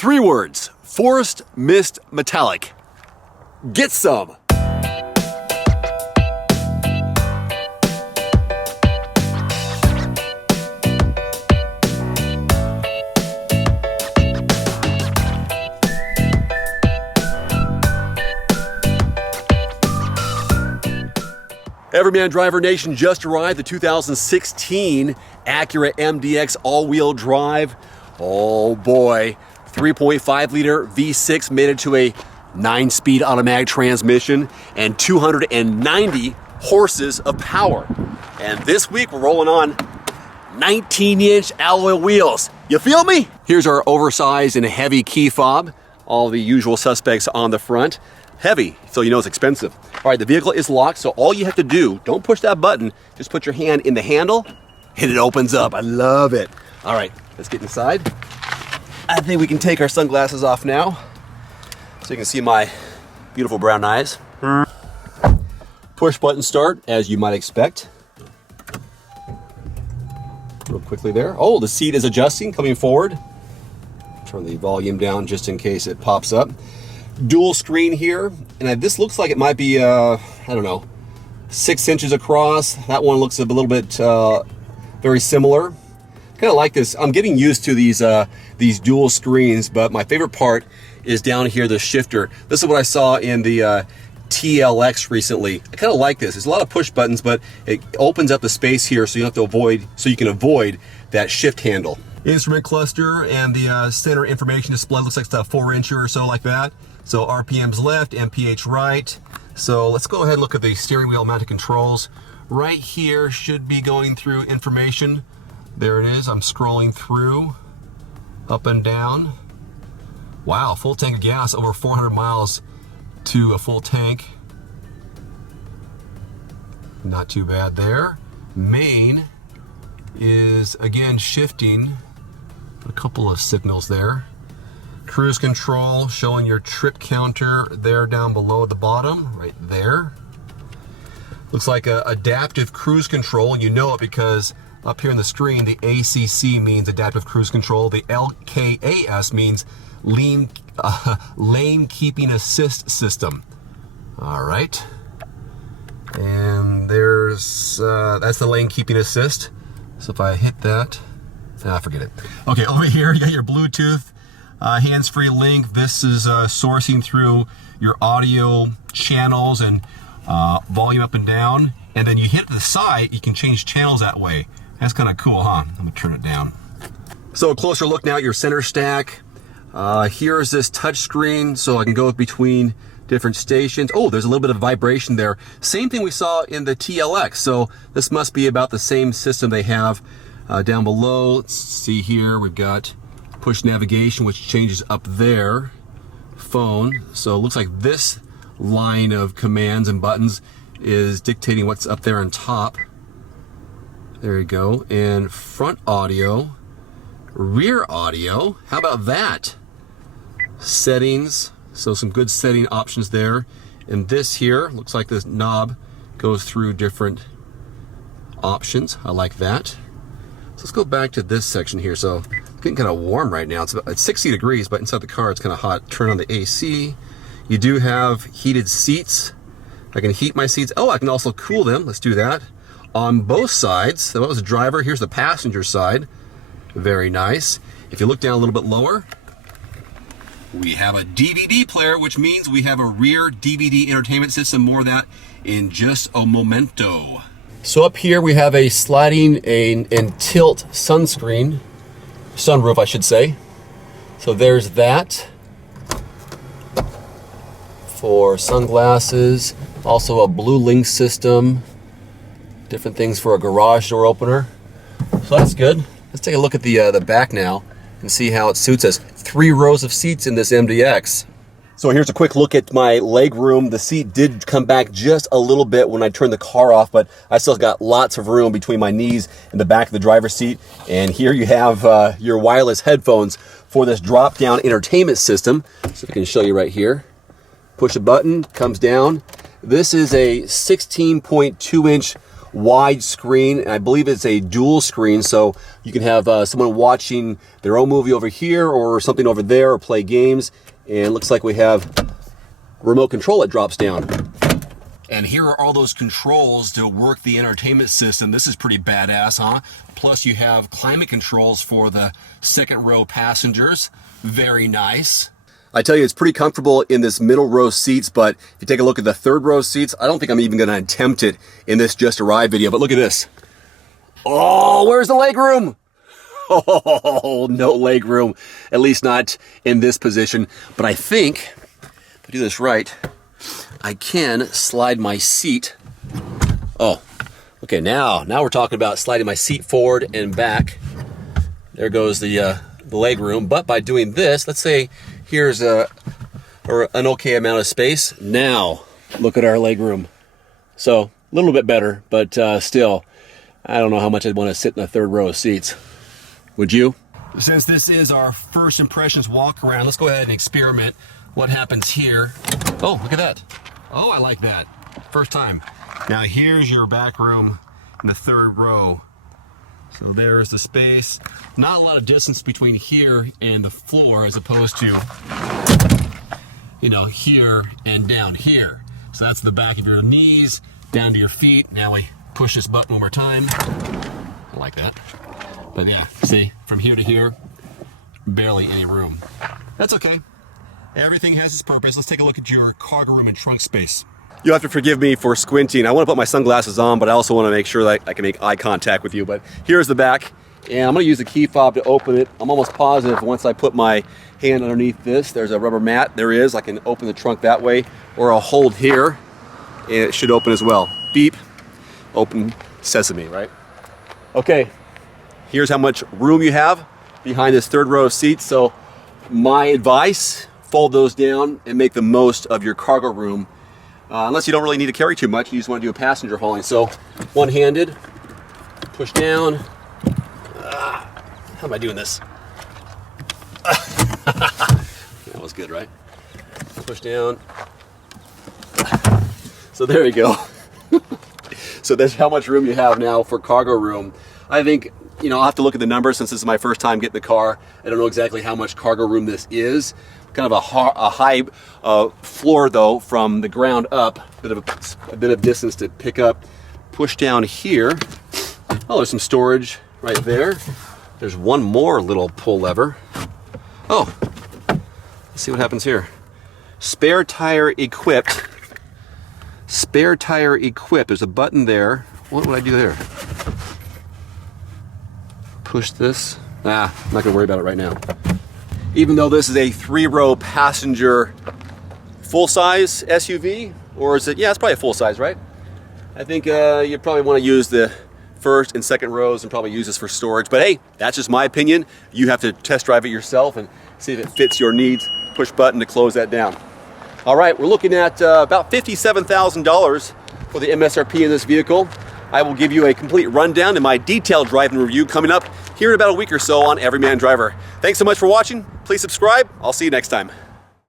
3 words, forest mist metallic. Get some. Everyman Driver Nation just arrived, the 2016 Acura MDX all-wheel drive. Oh boy, 3.5 liter V6 made it to a 9-speed automatic transmission and 290 horses of power. And this week we're rolling on 19-inch alloy wheels. You feel me? Here's our oversized and heavy key fob. All the usual suspects on the front. Heavy, so you know it's expensive. All right, the vehicle is locked, so all you have to do, don't push that button, just put your hand in the handle and it opens up. I love it. All right, let's get inside. I think we can take our sunglasses off now so you can see my beautiful brown eyes. Push button start, as you might expect. Real quickly there. Oh, the seat is adjusting, coming forward. Turn the volume down just in case it pops up. Dual screen here, and this looks like it might be, I don't know, 6 inches across. That one looks a little bit very similar. Kind of like this. I'm getting used to these dual screens, but my favorite part is down here, the shifter. This is what I saw in the TLX recently. I kind of like this. There's a lot of push buttons, but it opens up the space here so you don't have to avoid, so you can avoid that shift handle. Instrument cluster and the center information display looks like it's a 4-incher or so, like that. So RPMs left, MPH right. So let's go ahead and look at the steering wheel mounted controls. Right here should be going through information. There it is. I'm scrolling through, up and down. Wow, full tank of gas, over 400 miles to a full tank. Not too bad there. Main is again shifting. A couple of signals there. Cruise control showing your trip counter there down below at the bottom, right there. Looks like a adaptive cruise control. You know it because up here on the screen, the ACC means adaptive cruise control. The LKAS means lane keeping assist system. All right. And there's, that's the lane keeping assist. So if I hit that, forget it. Okay, over here you got your Bluetooth hands-free link. This is sourcing through your audio channels and volume up and down. And then you hit the side, you can change channels that way. That's kind of cool, huh? I'm gonna turn it down. So a closer look now at your center stack. Here's this touch screen, so I can go between different stations. Oh, there's a little bit of vibration there. Same thing we saw in the TLX. So this must be about the same system they have down below. Let's see here, we've got push navigation, which changes up there. Phone. So it looks like this line of commands and buttons is dictating what's up there on top. There you go. And front audio, rear audio. How about that? Settings. So some good setting options there. And this here, looks like this knob goes through different options. I like that. So let's go back to this section here. So it's getting kind of warm right now. It's 60 degrees, but inside the car it's kind of hot. Turn on the AC. You do have heated seats. I can heat my seats. Oh, I can also cool them. Let's do that. On both sides. So that was the driver. Here's the passenger side. Very nice. If you look down a little bit lower, we have a DVD player, which means we have a rear DVD entertainment system. More of that in just a momento. So up here we have a sliding and tilt sunroof, I should say. So there's that for sunglasses. Also a blue link system. Different things for a garage door opener. So that's good. Let's take a look at the back now and see how it suits us. 3 rows of seats in this MDX. So here's a quick look at my leg room. The seat did come back just a little bit when I turned the car off, but I still got lots of room between my knees and the back of the driver's seat. And here you have your wireless headphones for this drop-down entertainment system. So I can show you right here. Push a button, comes down. This is a 16.2-inch wide screen, and I believe it's a dual screen, so you can have someone watching their own movie over here or something over there, or play games. And it looks like we have remote control that drops down. And here are all those controls to work the entertainment system. This is pretty badass, huh? Plus you have climate controls for the second row passengers. Very nice. I tell you, it's pretty comfortable in this middle row seats, but if you take a look at the third row seats, I don't think I'm even gonna attempt it in this Just Arrived video, but look at this. Oh, where's the legroom? Oh, no legroom, at least not in this position. But I think, if I do this right, I can slide my seat. Oh, okay, now we're talking about sliding my seat forward and back. There goes the legroom. But by doing this, let's say here's an okay amount of space. Now, look at our legroom. So, a little bit better, but still, I don't know how much I'd want to sit in the third row of seats. Would you? Since this is our first impressions walk around, let's go ahead and experiment what happens here. Oh, look at that. Oh, I like that. First time. Now here's your back room in the third row. So there's the space. Not a lot of distance between here and the floor, as opposed to, you know, here and down here. So that's the back of your knees, down to your feet. Now we push this button one more time. I like that. But yeah, see, from here to here, barely any room. That's okay. Everything has its purpose. Let's take a look at your cargo room and trunk space. You'll have to forgive me for squinting. I want to put my sunglasses on, but I also want to make sure that I can make eye contact with you. But here's the back, and I'm going to use the key fob to open it. I'm almost positive once I put my hand underneath this, there's a rubber mat. There is. I can open the trunk that way, or I'll hold here, and it should open as well. Beep. Open sesame, right? Okay. Here's how much room you have behind this third row of seats. So my advice, fold those down and make the most of your cargo room. Unless you don't really need to carry too much, you just want to do a passenger hauling. So one-handed, push down. How am I doing this? That was good, right? Push down. So there you go. So that's how much room you have now for cargo room. I think, you know, I'll have to look at the numbers since this is my first time getting the car. I don't know exactly how much cargo room this is. Kind of a high floor though, from the ground up. A bit of distance to pick up. Push down here. Oh, there's some storage right there. There's one more little pull lever. Oh, let's see what happens here. Spare tire equipped. Spare tire equipped. There's a button there. What would I do there? Push this. I'm not gonna worry about it right now. Even though this is a 3-row passenger full-size SUV, or is it? Yeah, it's probably a full-size, right? I think you probably want to use the first and second rows and probably use this for storage. But hey, that's just my opinion. You have to test drive it yourself and see if it fits your needs. Push button to close that down. All right, we're looking at about $57,000 for the MSRP in this vehicle. I will give you a complete rundown in my detailed driving review coming up here in about a week or so on Everyman Driver. Thanks so much for watching. Please subscribe. I'll see you next time.